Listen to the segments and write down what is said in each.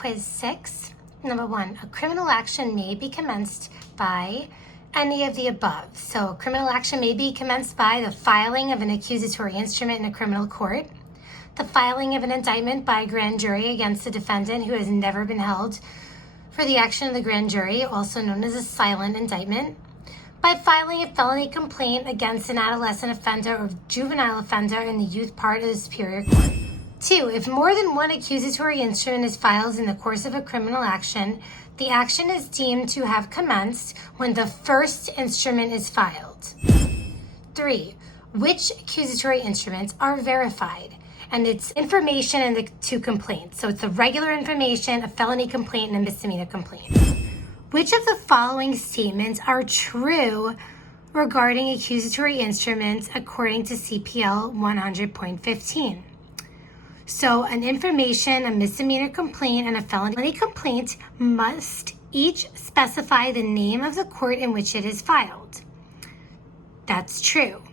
Quiz 6. Number 1, a criminal action may be commenced by any of the above. So a criminal action may be commenced by the filing of an accusatory instrument in a criminal court, the filing of an indictment by a grand jury against a defendant who has never been held for the action of the grand jury, also known as a silent indictment, by filing a felony complaint against an adolescent offender or juvenile offender in the youth part of the Superior Court. 2, if more than one accusatory instrument is filed in the course of a criminal action, the action is deemed to have commenced when the first instrument is filed. 3, which accusatory instruments are verified? And it's information in the two complaints. So it's the regular information, a felony complaint, and a misdemeanor complaint. Which of the following statements are true regarding accusatory instruments according to CPL 100.15? So an information, a misdemeanor complaint, and a felony complaint must each specify the name of the court in which it is filed. That's true.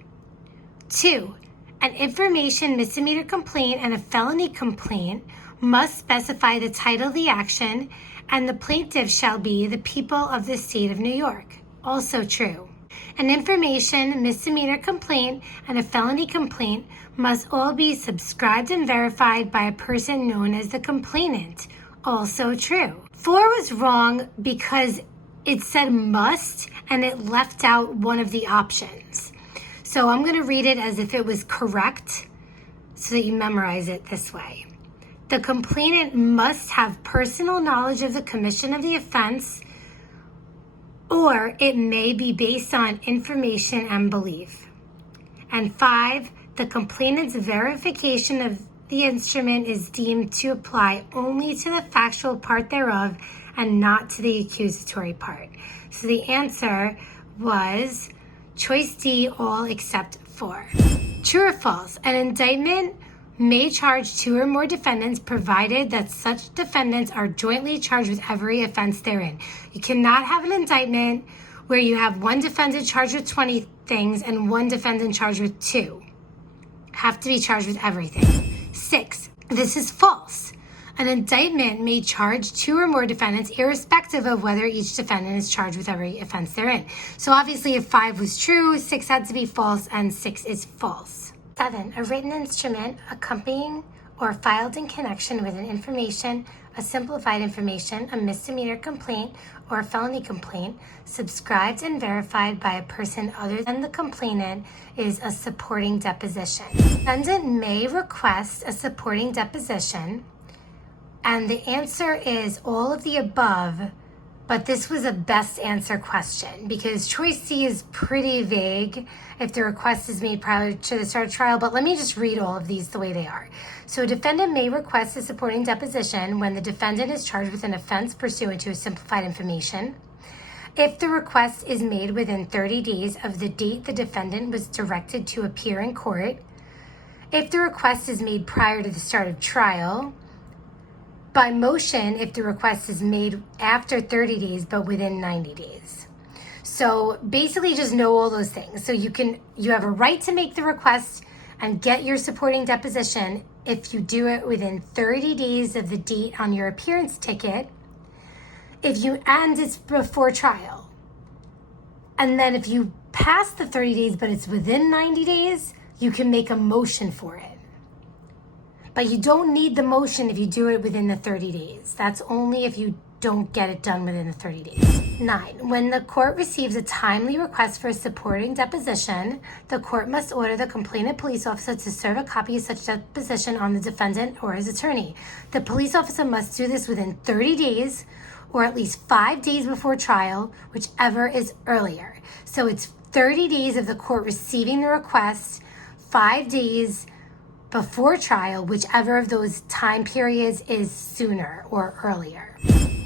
2, an information, misdemeanor complaint, and a felony complaint must specify the title of the action, and the plaintiff shall be the people of the state of New York. Also true. An information, misdemeanor complaint, and a felony complaint must all be subscribed and verified by a person known as the complainant. Also true. 4 was wrong because it said must and it left out one of the options. So I'm going to read it as if it was correct so that you memorize it this way. The complainant must have personal knowledge of the commission of the offense, or it may be based on information and belief. And 5, the complainant's verification of the instrument is deemed to apply only to the factual part thereof and not to the accusatory part. So the answer was choice D, all except 4. True or false? An indictment may charge 2 or more defendants provided that such defendants are jointly charged with every offense therein. You cannot have an indictment where you have one defendant charged with 20 things and one defendant charged with 2. Have to be charged with everything. 6, this is false. An indictment may charge 2 or more defendants irrespective of whether each defendant is charged with every offense therein. So obviously if 5 was true, 6 had to be false, and 6 is false. 7, a written instrument accompanying or filed in connection with an information, a simplified information, a misdemeanor complaint, or a felony complaint, subscribed and verified by a person other than the complainant, is a supporting deposition. Defendant may request a supporting deposition, and the answer is all of the above, but this was a best answer question because choice C is pretty vague if the request is made prior to the start of trial, but let me just read all of these the way they are. So a defendant may request a supporting deposition when the defendant is charged with an offense pursuant to a simplified information, if the request is made within 30 days of the date the defendant was directed to appear in court, if the request is made prior to the start of trial, by motion if the request is made after 30 days but within 90 days. So basically just know all those things. So you have a right to make the request and get your supporting deposition if you do it within 30 days of the date on your appearance ticket, and it's before trial. And then if you pass the 30 days but it's within 90 days, you can make a motion for it. But you don't need the motion if you do it within the 30 days. That's only if you don't get it done within the 30 days. 9, when the court receives a timely request for a supporting deposition, the court must order the complainant police officer to serve a copy of such deposition on the defendant or his attorney. The police officer must do this within 30 days or at least 5 days before trial, whichever is earlier. So it's 30 days of the court receiving the request, 5 days before trial, whichever of those time periods is sooner or earlier.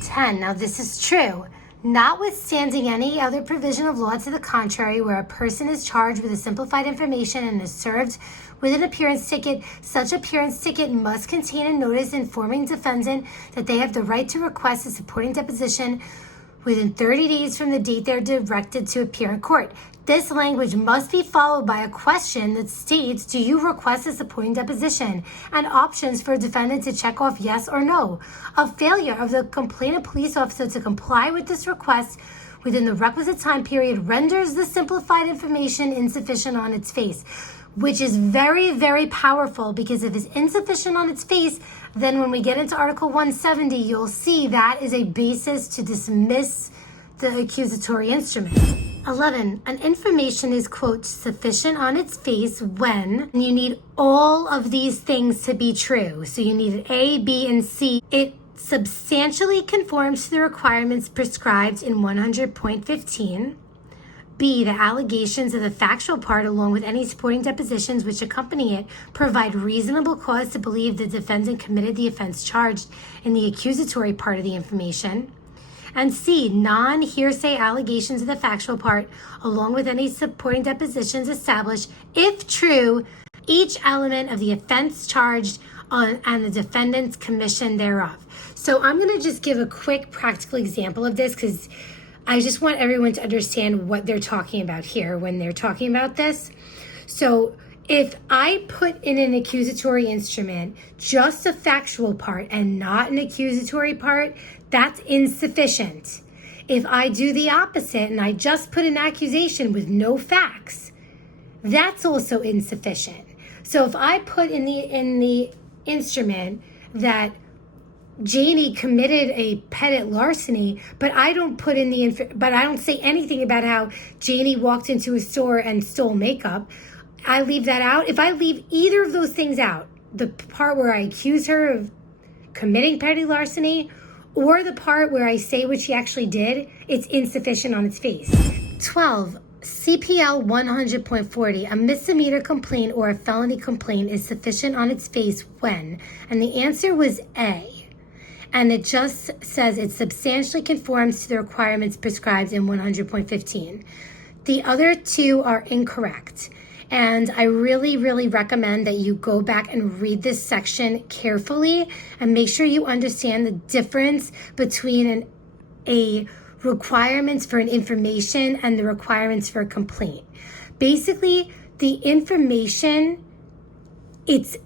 10, now this is true. Notwithstanding any other provision of law to the contrary, where a person is charged with a simplified information and is served with an appearance ticket, such appearance ticket must contain a notice informing defendant that they have the right to request a supporting deposition within 30 days from the date they're directed to appear in court. This language must be followed by a question that states, do you request a supporting deposition? And options for a defendant to check off yes or no. A failure of the complainant police officer to comply with this request within the requisite time period renders the simplified information insufficient on its face, which is very, very powerful, because if it's insufficient on its face, then when we get into Article 170, you'll see that is a basis to dismiss the accusatory instrument. 11, an information is, quote, sufficient on its face when you need all of these things to be true. So you need A, B, and C. It substantially conforms to the requirements prescribed in 100.15. B, the allegations of the factual part along with any supporting depositions which accompany it provide reasonable cause to believe the defendant committed the offense charged in the accusatory part of the information. And C, non-hearsay allegations of the factual part along with any supporting depositions establish, if true, each element of the offense charged and the defendant's commission thereof. So I'm going to just give a quick practical example of this, because I just want everyone to understand what they're talking about here when they're talking about this. So if I put in an accusatory instrument just a factual part and not an accusatory part, that's insufficient. If I do the opposite and I just put an accusation with no facts, that's also insufficient. So if I put in the instrument that Janie committed a petit larceny, but I don't put in but I don't say anything about how Janie walked into a store and stole makeup, I leave that out. If I leave either of those things out, the part where I accuse her of committing petty larceny or the part where I say what she actually did, it's insufficient on its face. 12. CPL 100.40, a misdemeanor complaint or a felony complaint is sufficient on its face when, and the answer was A. And it just says it substantially conforms to the requirements prescribed in 100.15. The other two are incorrect. And I really, really recommend that you go back and read this section carefully and make sure you understand the difference between a requirements for an information and the requirements for a complaint. Basically, the information, it's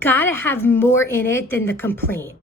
got to have more in it than the complaint.